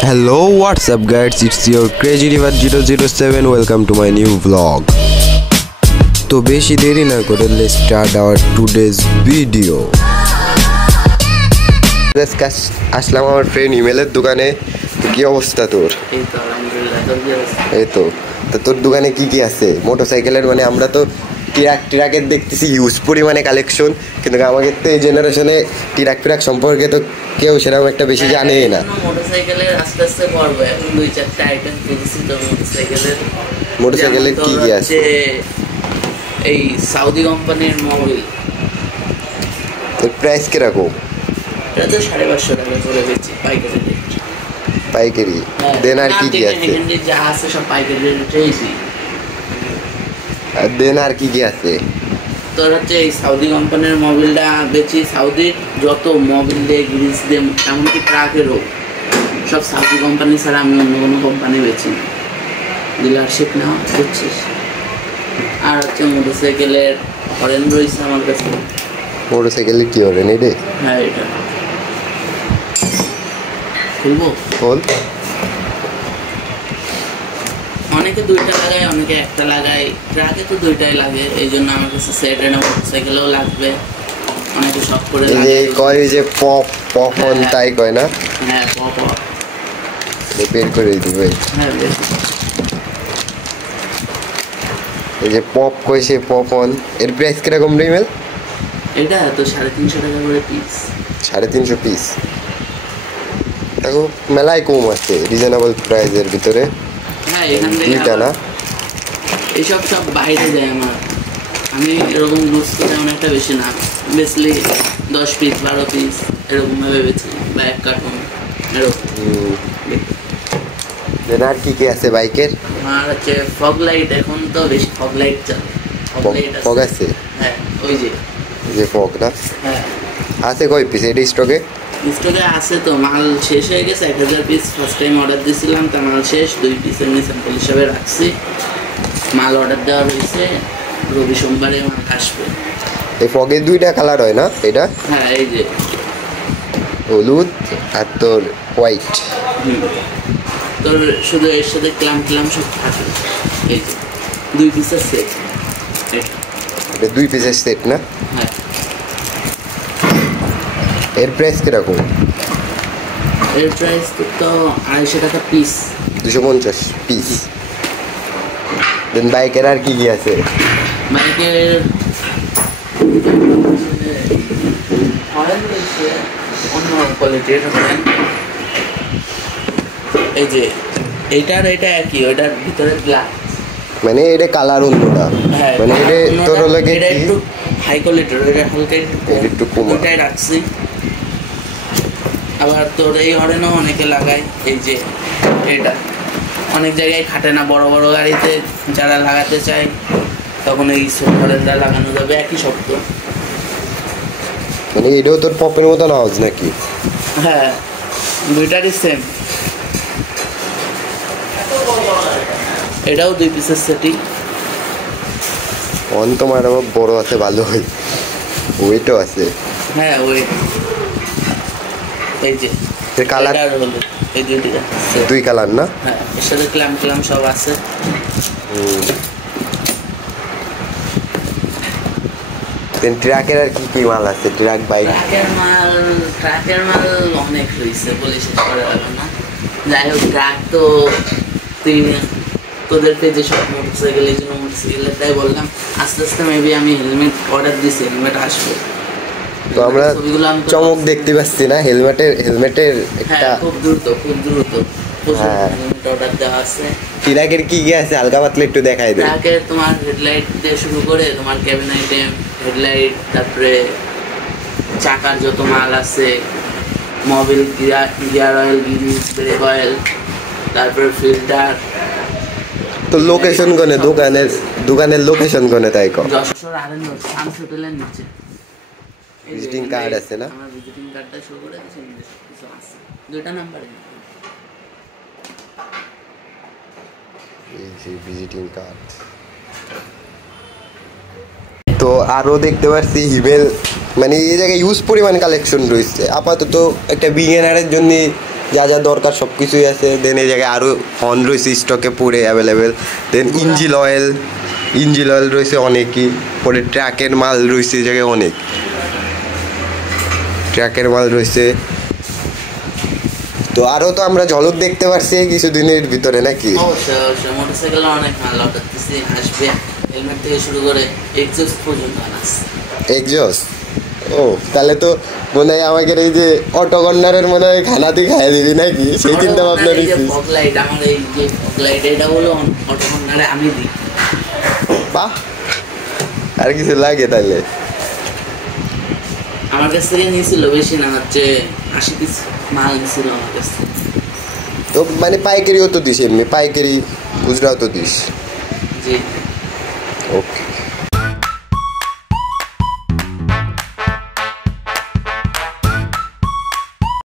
Hello, what's up guys, it's your Crazy River 007, welcome to my new vlog. তো বেশি দেরি না করে let's start our today's video. আসলাম আমার ফ্রেন্ড ইমেলের দোকানে। কি অবস্থা তোর? এই তো আলহামদুলিল্লাহ, তোর কি অবস্থা? এই তো তোর দোকানে কি কি আছে? মোটরসাইকেলের মানে আমরা তো ট্রাকের দেখতেছি হিউজ পরিমাণে কালেকশন, কিন্তু আমাদের তো এই জেনারেশনে ট্রাক সম্পর্কে তো কেউ সেরকম একটা বেশি জানেই না। মোটরসাইকেলের আস্তে আস্তে পড়বো, এখন 2-4টা আইটেম খুঁজেছি তো মোটরসাইকেলের কি কি আছে? এই সাউদি কোম্পানির মোবিল, এর প্রাইস কিরকম? এটা তো 550 টাকা করে বেচি পাইকারি। দেন আর কি কি আছে? যা আছে সব পাইকারি রেটেই দিই। আর দেন আর কি কি আছে? তোর হচ্ছে এই সাউদি কোম্পানির মোবিলটা বেচি। সাউদির যত মোবিল দিয়ে গ্রিস দিয়ে এমনকি ট্রাকেরও সব সাউদি কোম্পানি ছাড়া আমি অন্য কোনো কোম্পানি বেচি না, ডিলারশিপ না, বুঝছিস? আর হচ্ছে মোটরসাইকেলের হরেন রয়েছে আমার কাছে। মোটরসাইকেলের কি হরেন রে? হ্যাঁ, এটা খুলবো? বল। অনেকে 2টা লাগায়, অনেকে একটা লাগায়। ট্রাকে তো 2টাই লাগে, এই জন্য আমার কাছে সেট এটা মোটরসাইকেলেও লাগবে। অনেকে শখ করে লাগে, কয় যে পপন তাই কয় না? হ্যাঁ, পপ বের করে দিবে। হ্যাঁ, এই যে পপ কইছে পপন, এর প্রাইস কিরকম রে ইমেল? এটা তো 350 টাকা করে পিস। 350 পিস? দেখো মেলায় কম আছে, রিজনেবল প্রাইসের ভিতরে। হ্যাঁ, এখান থেকে না এইসব সব বাইরে যায় আমার। আমি এরকম লুজ করে অনেকটা বেশি না, বেসলি 10 পিস 12 পিস এরকম ভাবে বেছি, বা 1 কার্টন এরকম। আর কি কি আছে বাইকের? আর হচ্ছে ফগ লাইট, এখন তো বেশি ফগ লাইট চলে। ফগ আছে? হ্যাঁ, ওই যে ফগ না? হ্যাঁ আছে। কয় পিস এটা স্টকে? স্টকে আছে তো, মাল শেষ হয়ে গেছে। 1000 পিস ফার্স্ট টাইম অর্ডার দিয়েছিলাম, তার মাল শেষ। 2 পিস এমনি স্যাম্পল হিসাবে রাখছি। মাল অর্ডার দেওয়া হয়েছে, রবি সোমবারে মাল আসবে। এই ফগের 2টা কালার হয় না এটা? হ্যাঁ, এই যে হলুদ আর তোর হোয়াইট। তোর শুধু এর সাথে ক্লাম সব থাকে। এই যে 2 পিসের সেট, এটা 2 পিসের সেট না? হ্যাঁ। এর প্রাইস কিরকম? এর প্রাইস তো 250 টাকা পিস। 250 পিস। দেন বাইকের আর কি কি আছে? বাইকের অন্য কোয়ালিটির হরেন। এই যে এইটার এটা একই, ওইটার ভিতরে গ্লাস, মানে এটা কালার অন্যটা। হ্যাঁ, মানে এটা তোর লাগে এটা একটু হাই কোয়ালিটির, এটা হালকা একটু কম। ওইটাই রাখছি। আবার তোর এই হরেনও অনেকে লাগায়। এই যে এটা অনেক জায়গায় খাটে না, বড় বড় গাড়িতে যারা লাগাতে চায় তখন এই ছোট হরেনটা লাগানো যাবে, একই শব্দ। মানে এটাও তোর পপের মতন আওয়াজ নাকি? হ্যাঁ, 2টারই সেম। এটাও 2 পিসের সেটিং। অন তোমার আবার বড় আছে, ভালো হয়। ওইটাও আছে? হ্যাঁ, ওই এই যে কালার হলো এই 2টা, 2 কালার না? হ্যাঁ, এর সাথে ক্লাম সব আছে। ট্রাকের আর কি কি মাল আছে? ট্রাক বাইক ট্রাকের মাল অনেক হয়েছে, বলে শেষ করা যাবে না। যাই হোক, ট্রাক তো তোদের পেজে সব মোটরসাইকেল, এই জন্য মোটরসাইকেলের তাই বললাম। আস্তে আস্তে মেবি আমি হেলমেট অর্ডার দিছি, হেলমেট আসবে। তো আমরা চমক দেখতে পাচ্ছি না হেলমেটের একটা? খুব দ্রুত হ্যাঁ, হেলমেট অর্ডার দেওয়া আছে। ট্রাকের কি কি আছে হালকা পাতলা একটু দেখাই দে। ট্রাকের তোমার হেডলাইট দিয়ে শুরু করে তোমার ক্যাবিন আইটেম, হেডলাইট, তারপরে চাকার যত মাল আছে, Mobil, gear oil, Greece, break oil, তারপরে ফিল্টার। তো লোকেশন কোনে? দোকানের লোকেশন কোনে তাই কও? যশোর আরএন রোড, সানস হোটেলের নিচে। ভিজিটিং কার্ড আছে না? আমার ভিজিটিং কার্ডটা শো করে দিয়েছি, কিছু আছে 2টা নাম্বারে। এই যে ভিজিটিং কার্ড। তো আরও দেখতে পাচ্ছি হিমেল, মানে এই জায়গায় ইউজ পরিমাণ কালেকশন রয়েছে। আপাতত একটা বিগিনারের জন্য যা যা দরকার সব কিছুই আছে। দেন এই জায়গায় আরও হর্ন রয়েছে স্টকে পরে অ্যাভেলেবেল। দেন ইঞ্জিন অয়েল রয়েছে অনেকই। পরে ট্রাকের মাল রয়েছে এই জায়গায় অনেক, ট্রাকের মাল রয়েছে। তো আরও তো আমরা ঝলক দেখতে পারছি কিছুদিনের ভিতরে নাকি? অবশ্যই অবশ্যই মোটরসাইকেলে অনেক মাল অর্ডার দিচ্ছি, আসবে। হেলমেট থেকে শুরু করে এক্সজস্ট পর্যন্ত আসছে। এক্সজস্ট? ও তাহলে তো মনে হয় আমাকে এই যে অটো কর্নারের মনে হয় খানাতেই খাইয়ে দিবি নাকি, সেই চিন্তা ভাবনা দিচ্ছি। ফগলাইট, আমার এই যে ফগলাইট এটা হলো অটো কর্নারে আমি দিই। বাহ, আর কিছু লাগে তাহলে? আমার কাছ থেকে নিয়েছিল বেশি না, হচ্ছে 80 পিস মাল নিয়েছিল আমার কাছ থেকে। তো মানে পাইকারিও তো দিস, এমনি পাইকারি খুচরাও তো দিস? জি। ওকে।